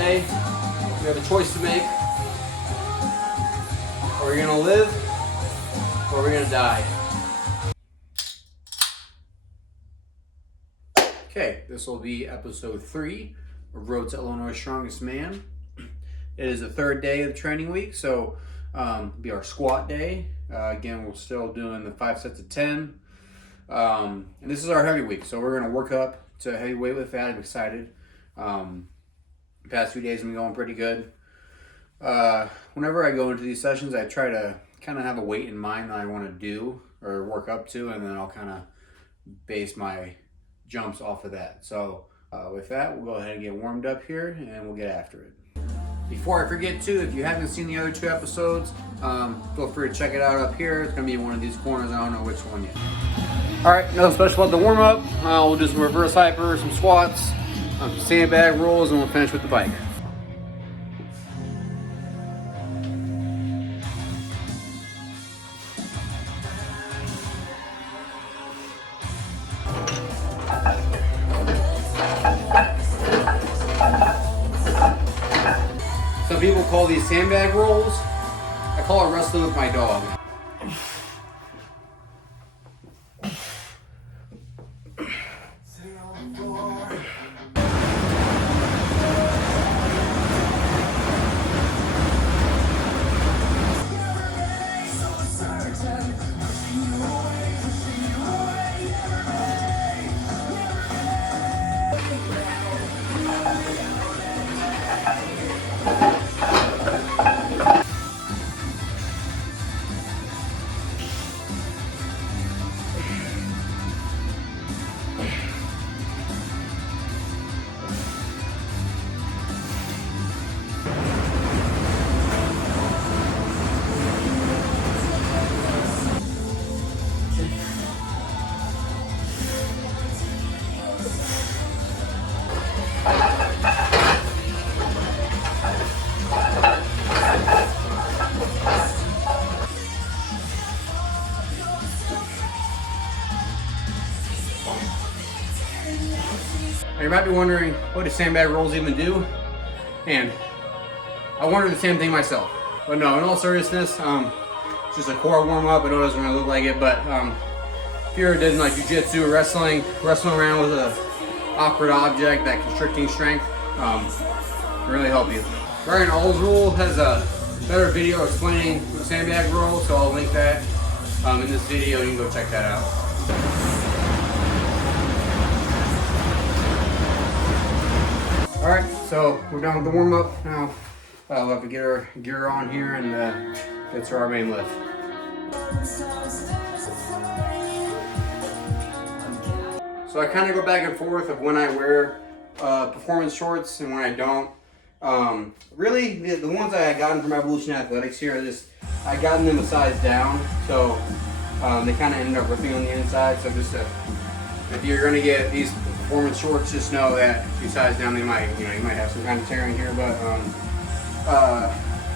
day. We have a choice to make. Are we gonna live or are we gonna die? Okay, this will be episode 3 of Road to Illinois Strongest Man. It is the 3rd day of the training week, so it'll be our squat day. Again, we're still doing the 5 sets of 10. And this is our heavy week, so we're going to work up to heavyweight with that. I'm excited. The past few days have been going pretty good. Whenever I go into these sessions, I try to kind of have a weight in mind that I want to do or work up to, and then I'll kind of base my jumps off of that. So with that, we'll go ahead and get warmed up here and we'll get after it. Before I forget to, if you haven't seen the other 2 episodes, feel free to check it out up here. It's going to be in one of these corners. I don't know which one yet. Alright, nothing special about the warm up. We'll do some reverse hyper, some squats, some sandbag rolls, and we'll finish with the bike. Some people call these sandbag rolls. I call it wrestling with my dog. You might be wondering, what do sandbag rolls even do? And I wondered the same thing myself. But no, in all seriousness, it's just a core warm up. I know it doesn't really look like it, but if you're doing like jiu-jitsu or wrestling around with a awkward object, that constricting strength, can really help you. Brian Allsrule has a better video explaining the sandbag roll, so I'll link that in this video. You can go check that out. Alright, so we're done with the warm-up. Now we'll have to get our gear on here and get to our main lift. So I kind of go back and forth of when I wear performance shorts and when I don't. Really, the ones I gotten from Evolution Athletics here are just, I gotten them a size down, so they kind of ended up ripping on the inside. So just if you're going to get these performance shorts, just know that if you size down, they might, you might have some kind of tearing here, but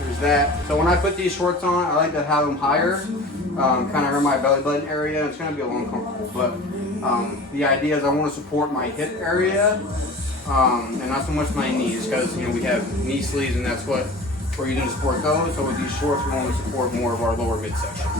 there's that. So when I put these shorts on, I like to have them higher, kind of around my belly button area. It's going to be a little uncomfortable, but the idea is I want to support my hip area, and not so much my knees, because we have knee sleeves, and that's what we're using to support those. So with these shorts, we want to support more of our lower midsection.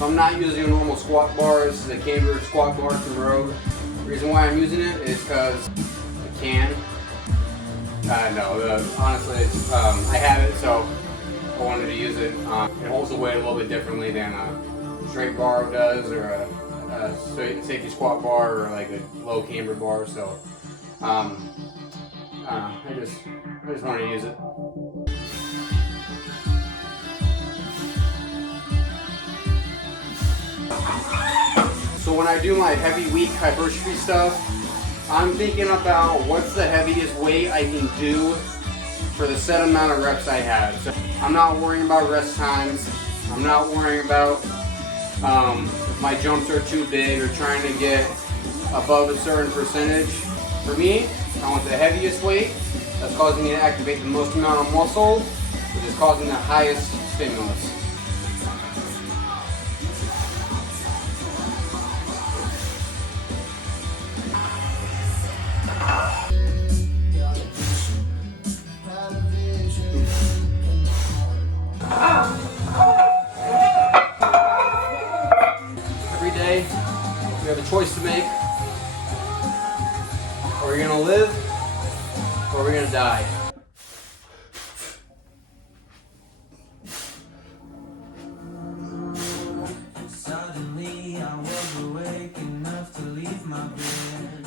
I'm not using a normal squat bar. This is a Camber squat bar from Rogue. The reason why I'm using it is because I can. Honestly, I have it, so I wanted to use it. It holds the weight a little bit differently than a straight bar does, or a safety squat bar, or like a low camber bar. So I just wanted to use it. So when I do my heavy weak hypertrophy stuff, I'm thinking about what's the heaviest weight I can do for the set amount of reps I have. So I'm not worrying about rest times. I'm not worrying about If my jumps are too big or trying to get above a certain percentage. For me, I want the heaviest weight that's causing me to activate the most amount of muscle, which is causing the highest stimulus. Every day, we have a choice to make. Are we gonna live or are we gonna die? Suddenly I was awake enough to leave my bed.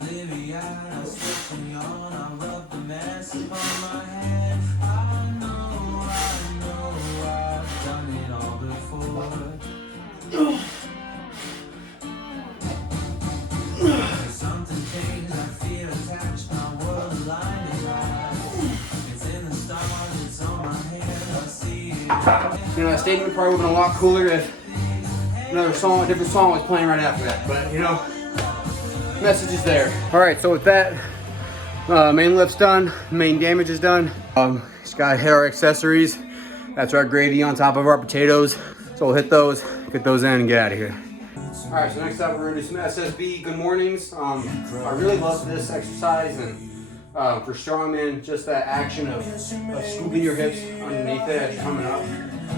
Bleary-eyed, I stretched and yawned. I rubbed the mess upon my head. I know I've done it all before. Something changed, I fear attached, my world aligned is right. It's in the stars, it's on my head, I see it. That statement probably would have been a lot cooler if another song, a different song was playing right after that. But the message is there. All right, so with that, main lift's done, main damage is done. Just gotta hit our accessories. That's our gravy on top of our potatoes. So we'll hit those, get those in, and get out of here. All right, so next up we're gonna do some SSB good mornings. I really love this exercise, and for strongman, just that action of scooping your hips underneath it as you're coming up.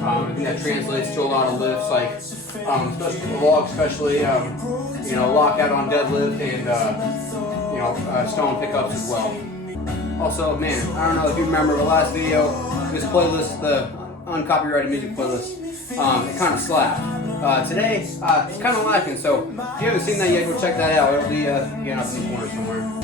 I think that translates to a lot of lifts, like especially for the log, especially lockout on deadlift and stone pickups as well. Also, man, I don't know if you remember the last video, this playlist, the uncopyrighted music playlist, it kind of slapped. Today, it's kind of lacking, so if you haven't seen that yet, go check that out. It'll be again up in the corner somewhere.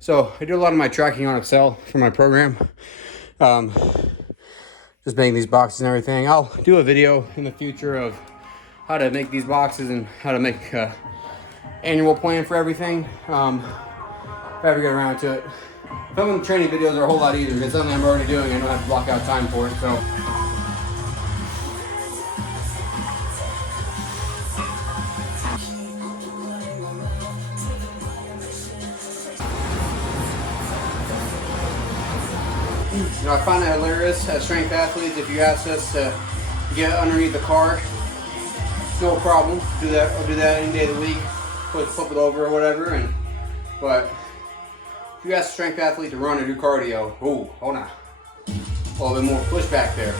So I do a lot of my tracking on Excel for my program. Just making these boxes and everything. I'll do a video in the future of how to make these boxes and how to make an annual plan for everything. If I ever get around to it. Filming training videos are a whole lot easier. It's something I'm already doing. I don't have to block out time for it. So. I find that hilarious as strength athletes. If you ask us to get underneath the car, no problem. Do that. I'll do that any day of the week. Flip it over or whatever. But if you ask a strength athlete to run or do cardio, ooh, hold on, a little bit more pushback there.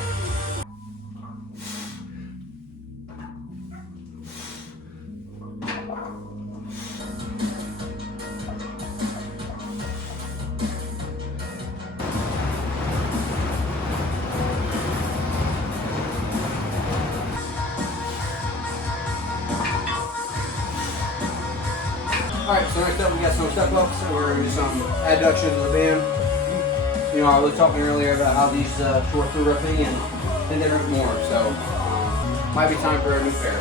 Alright, so next up we got some step ups, and we're going to do some adductions of the band. I was talking earlier about how these shorts were ripping and different more, so might be time for a new pair.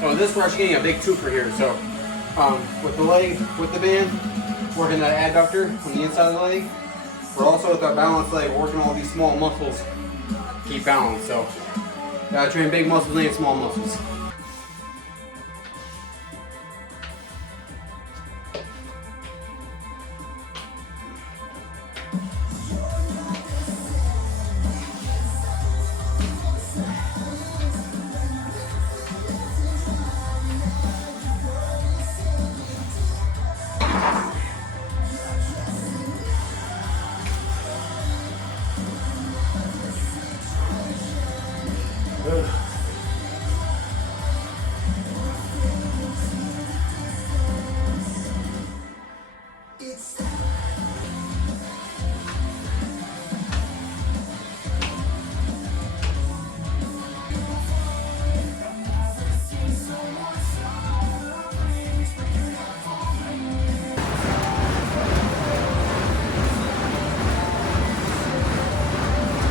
So this we're actually getting a big twofer here, so with the leg, with the band, working that adductor on the inside of the leg. We're also with our balance leg, working all these small muscles to keep balance. So, gotta train big muscles and small muscles.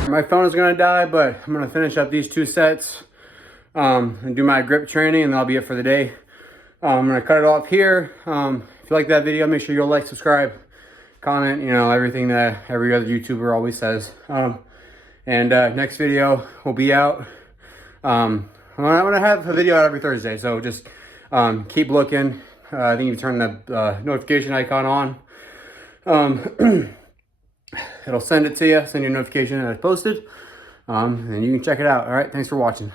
My phone is gonna die, but I'm gonna finish up these 2 sets and do my grip training, and that'll be it for the day. I'm gonna cut it off here. If you like that video, make sure you'll like, subscribe, comment, you know, everything that every other YouTuber always says. And next video will be out. I'm gonna have a video out every Thursday, so just keep looking. I think you turn the notification icon on. It'll send it to you, send you a notification that I posted, and you can check it out. All right, thanks for watching.